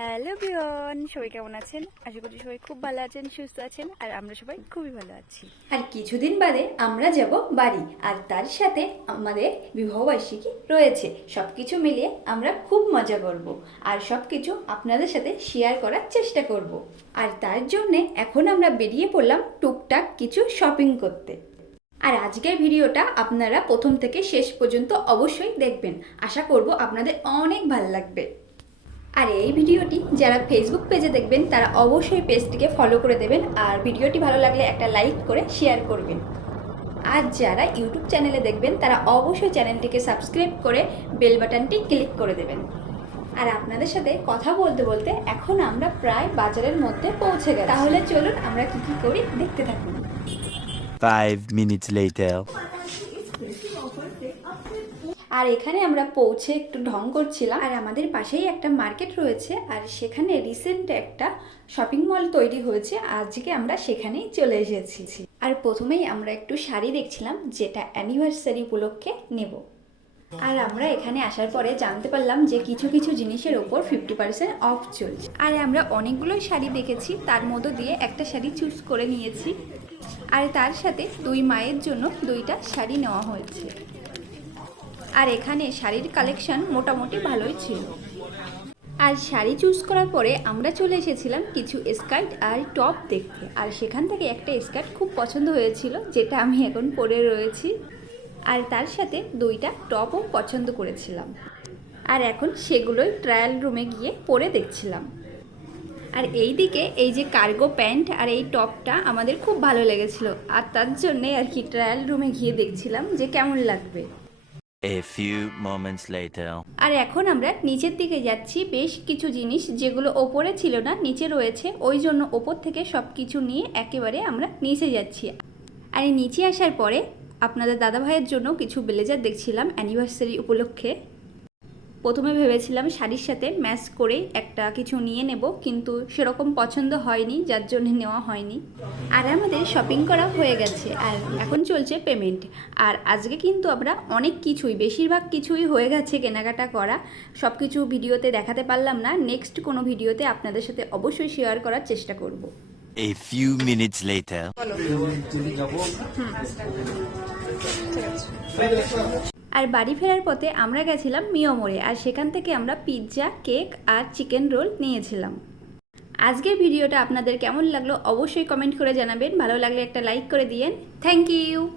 Hello বিয়ন, সবাই কেমন আছেন? আশা করি সবাই খুব ভালো আছেন, সুস্থ আছেন, আর আমরা সবাই খুবই ভালো আছি। আর কিছুদিন বাদে আমরা যাব বাড়ি, আর তার সাথে আমাদের বিবাহবার্ষিকী রয়েছে। সব কিছু মিলিয়ে আমরা খুব মজা করব, আর সব কিছু আপনাদের সাথে শেয়ার করার চেষ্টা করব। আর তার জন্যে এখন আমরা বেরিয়ে পড়লাম টুকটাক কিছু শপিং করতে। আর আজকের ভিডিওটা আপনারা প্রথম থেকে শেষ পর্যন্ত অবশ্যই দেখবেন। আশা করব আপনাদের অনেক ভালো লাগবে। আর এই ভিডিওটি যারা ফেসবুক পেজে দেখবেন, তারা অবশ্যই পেজটিকে ফলো করে দেবেন আর ভিডিওটি ভালো লাগলে একটা লাইক করে শেয়ার করবেন। আর যারা ইউটিউব চ্যানেলে দেখবেন, তারা অবশ্যই চ্যানেলটিকে সাবস্ক্রাইব করে বেল বাটনটি ক্লিক করে দেবেন। আর আপনাদের সাথে কথা বলতে বলতে এখন আমরা প্রায় বাজারের মধ্যে পৌঁছে গেছি। তাহলে চলুন আমরা কি কি করি দেখতে থাকুন। Five minutes later. আর এখানে আমরা পৌঁছে একটু ঢং করছিলাম। আর আমাদের পাশেই একটা মার্কেট রয়েছে আর সেখানে রিসেন্ট একটা শপিং মল তৈরি হয়েছে। আজকে আমরা সেখানেই চলে এসেছি। আর প্রথমেই আমরা একটু শাড়ি দেখছিলাম, যেটা অ্যানিভার্সারি উপলক্ষে নেব। আর আমরা এখানে আসার পরে জানতে পারলাম যে কিছু কিছু জিনিসের ওপর ফিফটি পার্সেন্ট অফ চলছে। আর আমরা অনেকগুলোই শাড়ি দেখেছি, তার মধ্য দিয়ে একটা শাড়ি চুজ করে নিয়েছি। আর তার সাথে দুই মায়ের জন্য দুইটা শাড়ি নেওয়া হয়েছে। আর এখানে শাড়ির কালেকশন মোটামুটি ভালোই ছিল। আর শাড়ি চুজ করার পরে আমরা চলে এসেছিলাম কিছু স্কার্ট আর টপ দেখতে। আর সেখান থেকে একটা স্কার্ট খুব পছন্দ হয়েছিল, যেটা আমি এখন পরে রয়েছি। আর তার সাথে দুইটা টপও পছন্দ করেছিলাম। আর এখন সেগুলোই ট্রায়াল রুমে গিয়ে পরে দেখছিলাম। আর এই দিকে এই যে কার্গো প্যান্ট আর এই টপটা আমাদের খুব ভালো লেগেছিল। আর তার জন্যে আর কি ট্রায়াল রুমে গিয়ে দেখছিলাম যে কেমন লাগবে। A few moments later. আর এখন আমরা নিচের দিকে যাচ্ছি। বেশ কিছু জিনিস যেগুলো ওপরে ছিল না, নিচে রয়েছে। ওই জন্য ওপর থেকে সব কিছু নিয়ে একেবারে আমরা নিচে যাচ্ছি। আর নিচে আসার পরে আপনাদের দাদা ভাইয়ের জন্য কিছু ব্লেজার দেখছিলাম অ্যানিভার্সারি উপলক্ষে। প্রথমে ভেবেছিলাম শাড়ির সাথে ম্যাচ করে একটা কিছু নিয়ে নেব কিন্তু সেরকম পছন্দ হয়নি যার জন্য নেওয়া হয়নি। আর আমাদের শপিং করা হয়ে গেছে আর এখন চলছে পেমেন্ট আর আজকে কিন্তু আমরা অনেক কিছুই বেশিরভাগ কিছুই হয়ে গেছে কেনাকাটা করা। সব কিছু ভিডিওতে দেখাতে পারলাম না। নেক্সট কোনো ভিডিওতে আপনাদের সাথে অবশ্যই শেয়ার করার চেষ্টা করব। A few minutes later. আর বাড়ি ফেরার পথে আমরা গেছিলাম মিয়মোড়ে আর সেখান থেকে আমরা পিৎজা, কেক আর চিকেন রোল নিয়েছিলাম। আজকের ভিডিওটা আপনাদের কেমন লাগল অবশ্যই কমেন্ট করে জানাবেন, ভালো লাগলে একটা লাইক করে দিয়েন। Thank you!